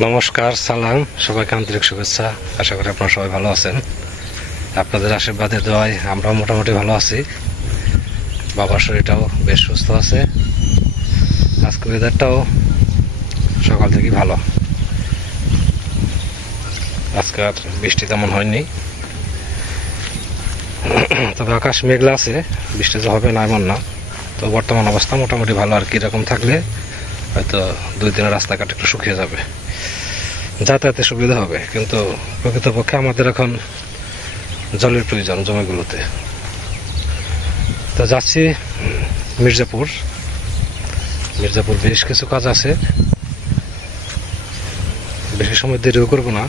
নমস্কার, সালাম, সবাইকে আন্তরিক শুভেচ্ছা। আশা করি আপনারা সবাই ভালো আছেন। আপনাদের আশীর্বাদে দোয়ায় আমরাও মোটামুটি ভালো আছি। বাবার শরীরটাও বেশ সুস্থ আছে। আজকে ওয়েদারটাও সকাল থেকেই ভালো। আজকে আর বৃষ্টি তেমন হয়নি, তবে আকাশ মেঘলা আছে। বৃষ্টি যে হবে না এমন না। তো বর্তমান অবস্থা মোটামুটি ভালো। আর কীরকম থাকলে হয়তো 2 দিনের রাস্তাঘাট একটু শুকিয়ে যাবে, যাতায়াতে সুবিধা হবে। কিন্তু প্রকৃতপক্ষে আমাদের এখন জলের প্রয়োজন জমিগুলোতে। তো যাচ্ছি মির্জাপুর। বেশ কিছু কাজ আছে, বেশি সময় দেরিও করবো না,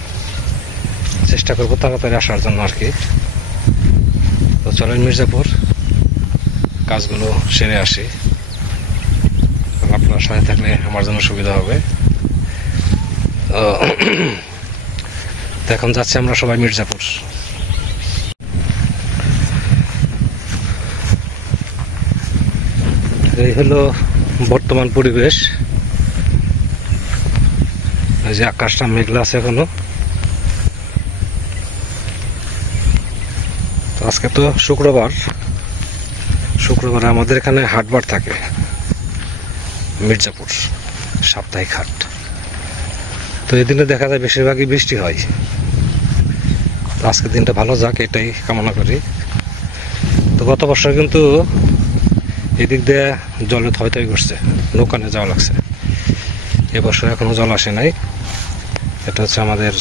চেষ্টা করবো তাড়াতাড়ি আসার জন্য আর কি। তো চলেন মির্জাপুর কাজগুলো সেরে আসি। আপনার সাথে থাকলে আমার জন্য সুবিধা হবে। তো এখন যাচ্ছি আমরা সবাই মির্জাপুর। এই হলো বর্তমান পরিবেশ। এই যে আকাশটা মেঘলা আছে এখনো। তো আজকে তো শুক্রবার আমাদের এখানে হাটবার থাকে, মির্জাপুর সাপ্তাহিক হাট। তো এই দিনে দেখা যায় বেশিরভাগই বৃষ্টি হয়। তো আজকের দিনটা ভালো যাক, এটাই কামনা করি। তো গত বছর কিন্তু এদিক দিয়ে জলে থই করছে, নৌকানে যাওয়া লাগছে। এবছর এখনো জল আসে নাই। এটা হচ্ছে আমাদের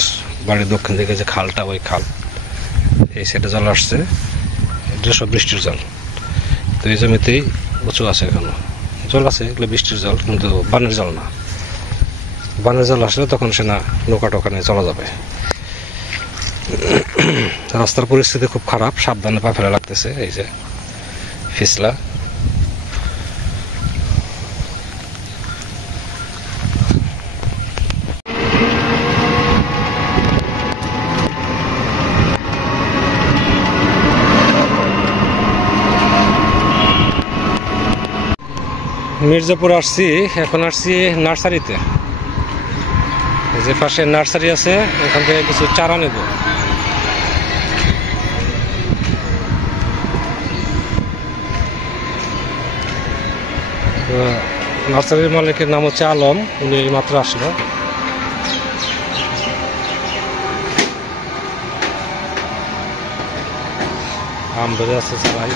বাড়ির দক্ষিণ দিকে যে খালটা, ওই খাল, এই সাইডে জল আসছে। এটা সব বৃষ্টির জল। তো এই জমিতেই উঁচু আছে, এখনো জল আছে। এগুলো বৃষ্টির জল, কিন্তু বানের জল না। বানের জল আসলে তখন সে না নৌকা টোকা নিয়ে চলা যাবে। রাস্তার পরিস্থিতি খুব খারাপ, সাবধানে পা ফেলা লাগতেছে। এই যে ফিসলা। মির্জাপুর আসছি, এখন আসছি নার্সারিতে। যে পাশে নার্সারি আছে, ওখান থেকে কিছু চারা নেব। নার্সারির মালিকের নাম হচ্ছে আলম, উনি মাত্র আসলো। আম ধরে আছে চারাই।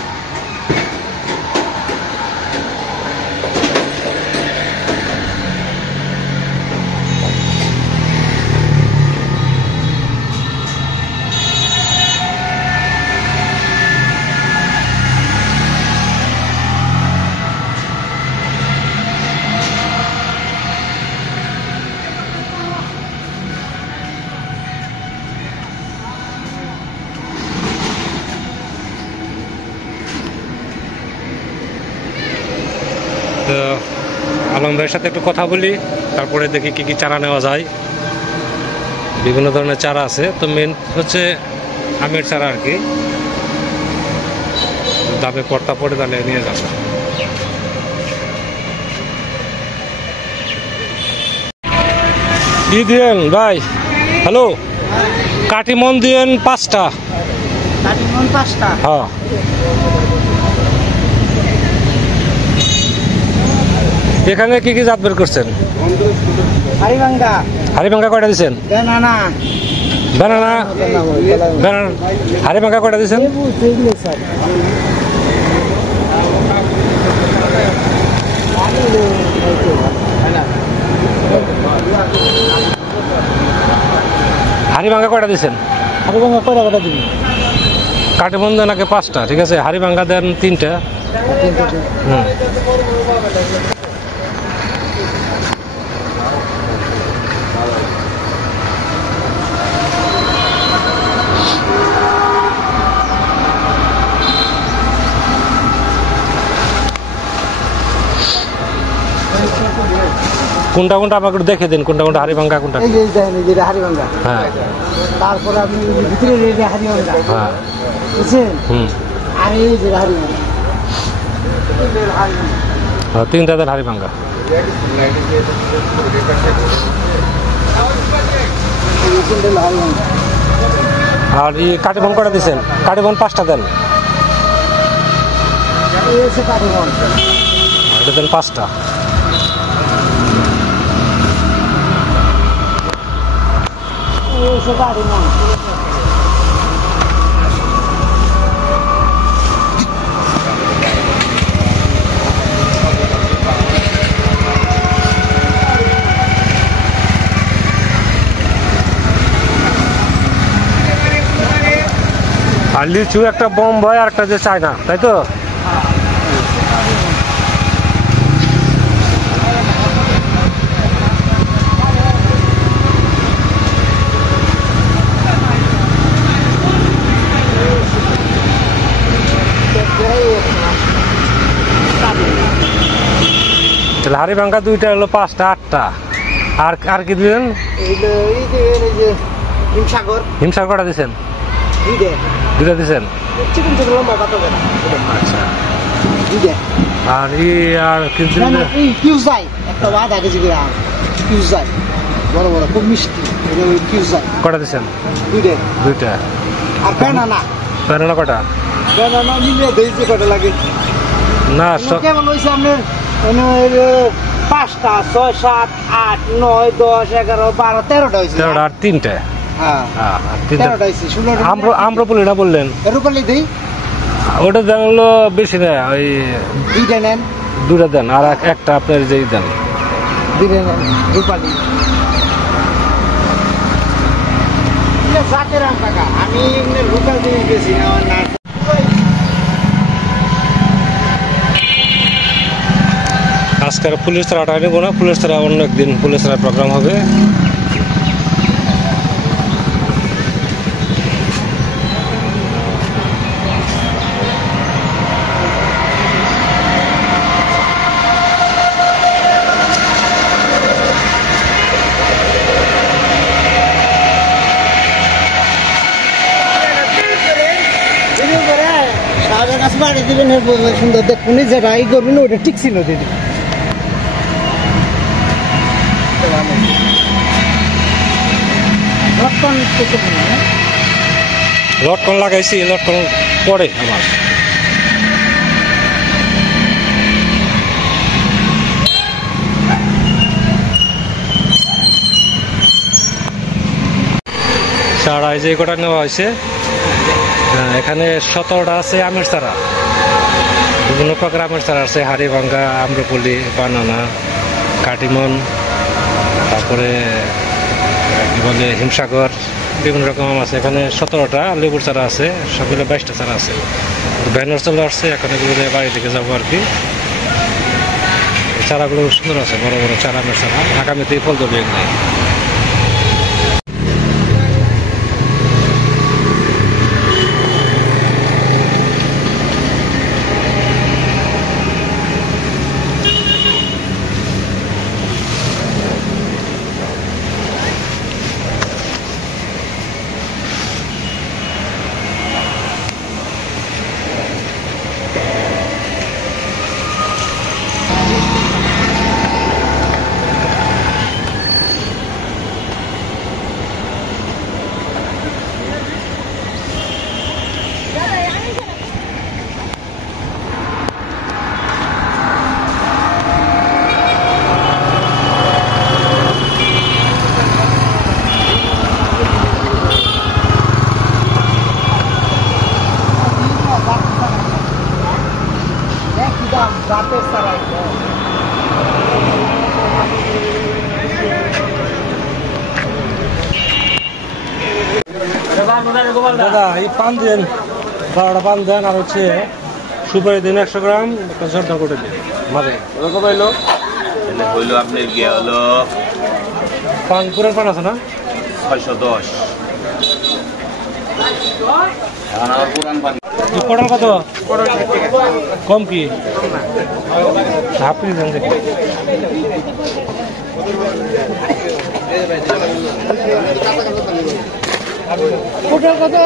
তো আলম ভাইয়ের সাথে একটু কথা বলি, তারপরে দেখি কি কি চারা নেওয়া যায়। বিভিন্ন ধরনের চারা আছে। তো মেন হচ্ছে আমের চারা আর কি। দামে পড়তা পড়ে তাহলে নিয়ে যাবে। কি দিয়েন ভাই? হ্যালো, কাটিমন দিয়েন 5টা। হ্যাঁ, এখানে কি কি জাত বের করছেন? হারিভাঙ্গা কয়টা দিচ্ছেন? হারিভাঙ্গা কয়টা দিচ্ছেন? হারিভাঙ্গা কয়টা দিচ্ছেন? কাটিমন দেন আগে 5টা, ঠিক আছে। হারিভাঙ্গা দেন 3টা। কোনটা কোনটা আমাকে দেখে দিন, কোনটা কোনটা হারিভাঙ্গা, কোনটা? হ্যাঁ, তারপরে আপনি ভিতরে হারিভাঙ্গা। হ্যাঁ, বুঝছেন? আর এই যে হারিভাঙ্গা, 3টা দেন হারিভাঙ্গা। কুইন্টাল হারিয়ানা। আর এই কাটিবন কটা দিচ্ছেন? কাটিবন 5টা দেন, এই হচ্ছে কাটিমন, এটা দেন 5টা। এই হচ্ছে কাটিমন। আর লিচু একটা বোম্বাই আর একটা যে চায়না, তাই তো? তাহলে হাড়ি ভাঙ্গা 2টা হলো 5টা, 8টা। আর আর কি দিলেন? এই যে হিমসাগর, হিমসার কটা দিচ্ছেন? 2টা 2টা দিচ্ছেন। চিকন চিকন লম্বা পাতা দেনা। আচ্ছা। 2টা। আর ই আর কি না দিলেন? না, এই কিউজাই একটা আধা কেজি গ্রাম, কিউজাই বড় বড় খুব মিষ্টি, এটা ওই কিউজাই কটা দিচ্ছেন? 2টা। 2টা। আর ব্যানানা, ব্যানানা কটা? ব্যানানা মিলিয়ে দেখছি কটা লাগে। না সব কেমন হয়েছে আপনার? 5টা, 6, 7, 8, 9, 10, 11, 12, 13টা হয়েছে। 13টা আর 3টে। হ্যাঁ, আর 3টে 13টা হয়েছে। 16টা আম্রপলি না বললেন? রূপালি দিই, ওটা দেন হলো বেশি না, ওই 2টা নেন, 2টা দেন। আর একটা আপনার যেই দেন। 2টা নেন রূপালি। জাতের আম কাকা, আমি এমনি লোকাল জিনিস বেশি না, আমার না। আজকের পুলিশ তারাটা নেব না, পুলিশ তারা অন্য একদিন পুলিশ তারা প্রোগ্রাম হবে। দিবেন সুন্দর দেখুন, যেটা ই করবেন ওটা ঠিক ছিল দিদি। লটকন লাগাইছি, লটকন পরে আমার। চারা এই যে কটা নেওয়া হয়েছে, এখানে 17টা আছে আমের চারা, বিভিন্ন প্রকার আমের চারা আছে। হাড়ি ভাঙ্গা, আম্রপলি, বানানা, কাটিমন, তারপরে কি বলে হিমসাগর, বিভিন্ন রকম আম আছে। এখানে 17টা লেবুর চারা আছে, সবগুলো 22টা চারা আছে। ব্যানার চলে আসছে, এখন এগুলো বাড়ি থেকে যাবো আর কি। চারাগুলো সুন্দর আছে, বড় বড় চারা, আমের চারা। আগামীতেই ফল দেবে এগুলো। জাতের চারা দাদা এই পান দেন, 12টা পান দেন। আর হচ্ছে সুপারি দিন 100 গ্রাম, একটা জর্দা করে দিন মাঝে। ওরকম হইলো আপনার গিয়ে হলো পান পুরের পান আছে না? 610। এখন আমার পুরান পানি পড়ার কত কম কি আপনি দেন দেখি। কোটার কত?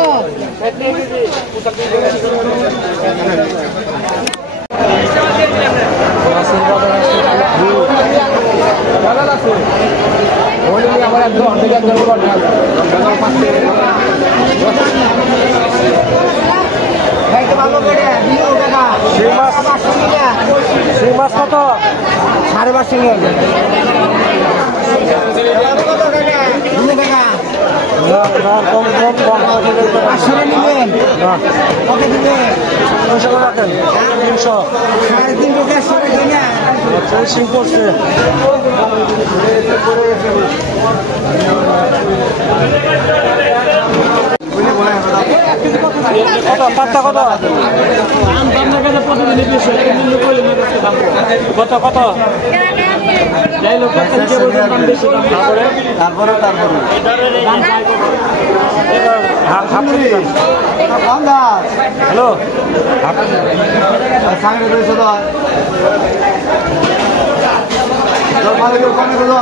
আমার একদম মাছ কত? 5.5 কম কম কম 500 নিবেন কত দিবেন 300 রাখেন 300 350 টাকা না আচ্ছা সিং করছে কত পাত্তা কত কত কত তারপরে হ্যালো সামনে রয়েছে তো ভালো করে কমে গেল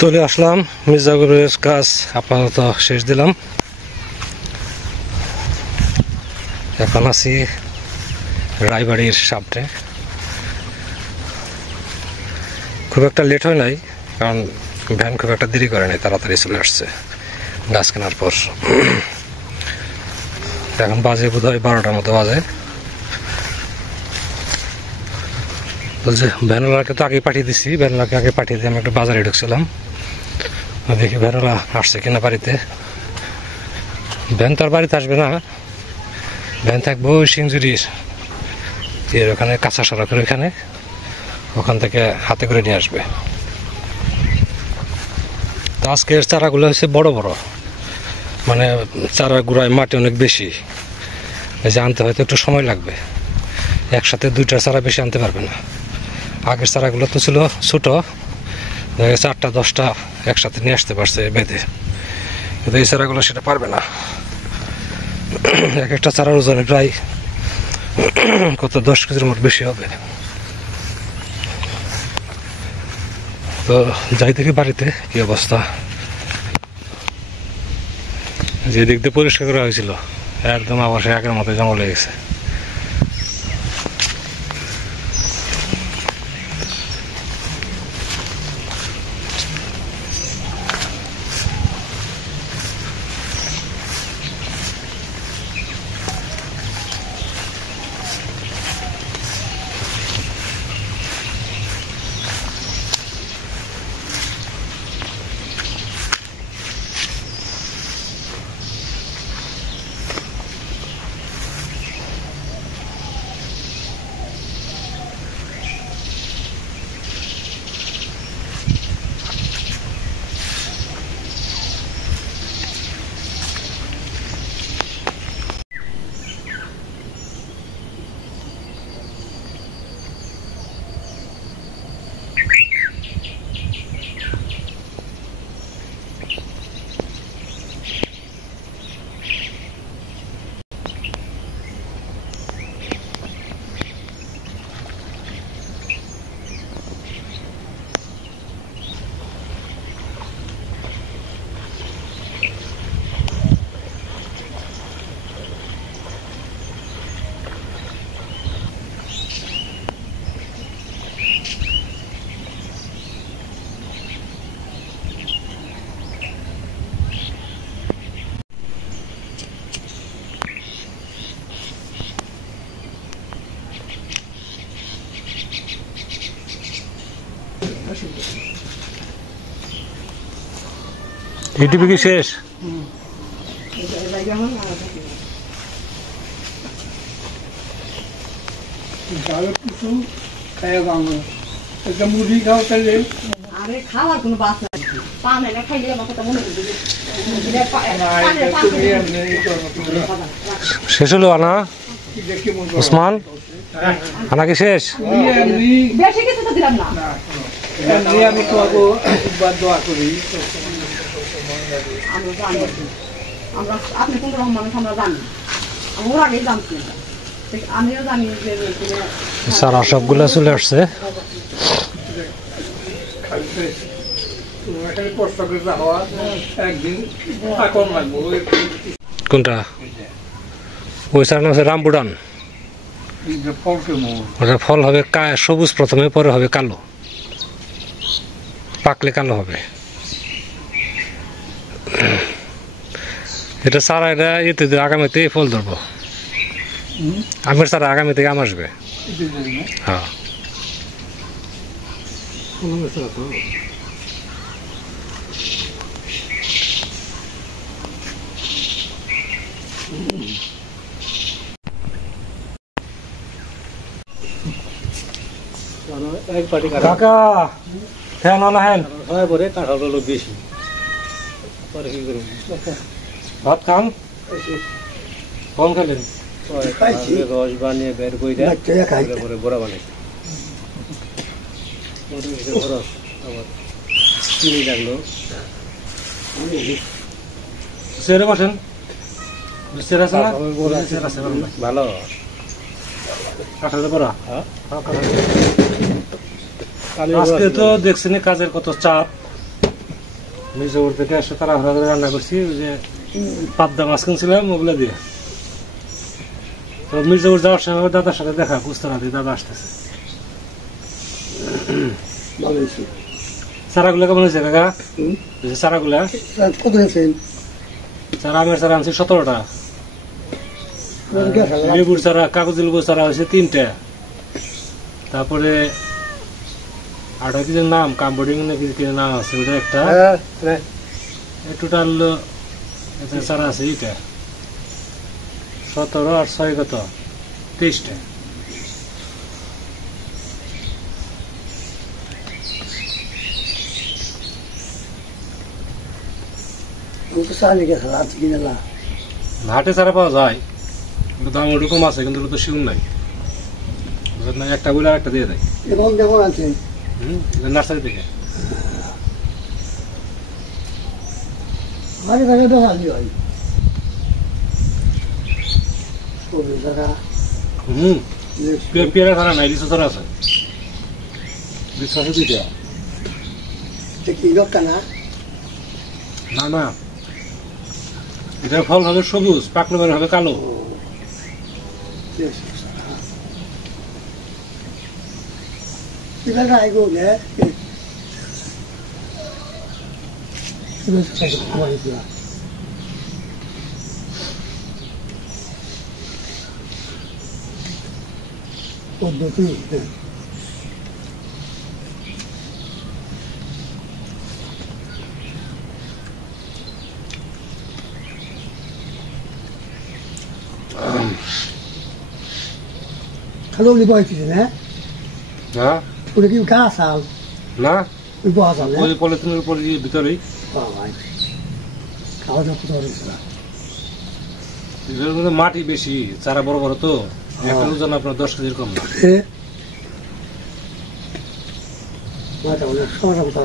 চলে আসলাম মির্জাগরের কাজ আপাতত শেষ দিলাম এখন আছি রায়বাড়ির সামনে খুব একটা লেট হয় নাই কারণ ভ্যান খুব একটা দেরি করে নাই তাড়াতাড়ি চলে আসছে গাছ কেনার পর এখন বাজে বোধ হয় 12টার মতো বাজে বলছে ভ্যানওয়ালাকে তো আগে পাঠিয়ে দিচ্ছি ভ্যানওয়ালাকে আগে পাঠিয়ে দিয়ে আমি একটা বাজারে ঢুকছিলাম দেখি ভ্যানওয়ালা আসছে কিনা বাড়িতে ভ্যান তো আর বাড়িতে আসবে না ভ্যান থাকবো ওই সিংজুরির এর ওখানে কাঁচা সড়কের ওখানে ওখান থেকে হাতে করে নিয়ে আসবে তো আজকের চারাগুলো হচ্ছে বড় বড় মানে চারার গোড়ায় মাটি অনেক বেশি এই যে আনতে হয়তো একটু সময় লাগবে একসাথে 2টা চারা বেশি আনতে পারবে না আগের চারাগুলো তো ছিল ছোটো 4টা 10টা একসাথে নিয়ে আসতে পারছে বেঁধে কিন্তু এই চারাগুলো সেটা পারবে না এক একটা চারার ওজনে প্রায় কত 10 কেজির মতো বেশি হবে তো যাই দেখি বাড়িতে কি অবস্থা যে দিক দিয়ে পরিষ্কার করা হয়েছিল একদম আবার সে আগের মতো জঙ্গল হয়ে গেছে ইউটিউবে কি শেষ কিছু একটা মুড়ি খাও তাহলে আরে খাওয়ার কোনো বাস নাই পান এনে খাইলে আমার কথা মনে করবে শেষ হলো আনা ওসমান আনা কি শেষ বেশি কিছু তো দিলাম না আমি তোমাকে একবার দোয়া করি আমরা জানি আমরা আপনি কোন রকম মানুষ আমরা জানি আমরা আগেই জানছি আমিও জানি যে সারা সবগুলো চলে আসছে এখানে কষ্ট করে যাওয়া একদিন থাকুন লাগবো কোনটা? ওই চারা নাম হচ্ছে রামবুডান। এই যে ফল কেমন? ওটা ফল হবে সবুজ প্রথমে, পরে হবে কালো, পাকলে কালো হবে। এটা চারা, এটা এতে আগামীতে ফল ধরবো। আমের চারা আগামী থেকে আম আসবে। হ্যাঁ, কাকা হ্যাঁ না হ্যাঁ পরে কাঁঠাল হলো বেশি, পরে কি করবো? ভাত খান, কম খেলেন? রস বানিয়ে বের করে পরে বড়া বানাইছে, রস আবার চিনি লাগলো। চেয়ারে বসেন, চেয়ার আছে না? ভালো কাঁঠালের বড়া। হ্যাঁ? আজকে তো দেখছেন কাজের কত চাপ, মির্জাপুর থেকে এসে তাড়াহুড়া করে রান্না করছি। ওই যে পাবদা মাছ কিনছিলাম ওগুলো দিয়ে। তো মির্জাপুর যাওয়ার সময় আমার দাদার সাথে দেখা, বুঝতে না দিয়ে দাদা আসতেছে। চারাগুলো কেমন হয়েছে কাকা? এই যে চারাগুলা, কত হয়েছেন? চারা আমের চারা আনছি 17টা, লেবুর চারা, কাগজি লেবুর চারা হয়েছে 3টে, তারপরে আটা কিছু নাম কাম্বোডিং নাকি কি নাম আছে ওটা একটা, টোটাল চারা আছে এইটা 17 আর 6 কত 23টা। হাটে চারা পাওয়া যায়, কিন্তু দাম ওরকম আছে, কিন্তু ওটা তো শিউন নাই, একটা বলে আর একটা দিয়ে দেয়। কেমন আছে? নার্সারি থেকে বাড়ি বাড়ি তো খালি হয়। পেয়ারা ছাড়া নাই, লিচু ছাড়া আছে, লিচু আছে 2টা। কি দরকার না? না না, এটার ফল হবে সবুজ, পাকলে পরে হবে কালো। Kita naik gue ya. Kita sekarang apa itu lah? Untuk itu. Kalau di bawah itu ya, না udah kita kasar, না, di bawah sana. ওই পলিথিনের উপরে ভিতরেই Bawah. Kalau dah putar itu lah. এটার মধ্যে মাটি বেশি, চারা বড় বড় তো, একটা ওজন আপনার 10 কেজির কম না। Mata udah sama putar.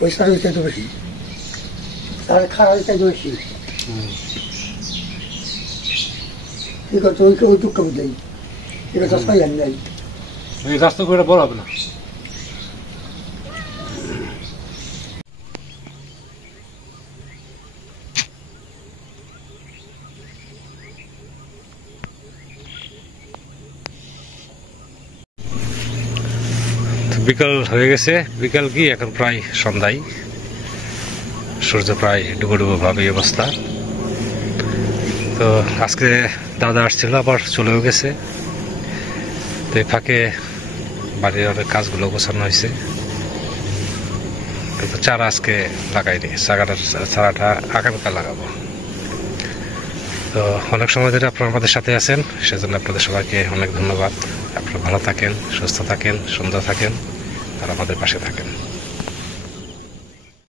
Woi sekarang itu bersih. Sekarang kalau itu bersih. Ini tuh itu kemudian. Ini tuh saya yang এই রাস্তা করে বড় হবে না। বিকাল হয়ে গেছে, বিকাল কি এখন প্রায় সন্ধ্যায়, সূর্য প্রায় ডুবো ডুবো ভাবে অবস্থা। তো আজকে দাদা আসছিল, আবার চলেও গেছে। তো এই ফাঁকে বাড়ির অনেক কাজগুলো গোছানো হয়েছে, কিন্তু চারা আজকে লাগাইনি, চারাটা আগামীকাল লাগাবো। তো অনেক সময় ধরে আপনারা আমাদের সাথে আছেন, সেজন্য আপনাদের সবাইকে অনেক ধন্যবাদ। আপনারা ভালো থাকেন, সুস্থ থাকেন, সুন্দর থাকেন, আর আমাদের পাশে থাকেন।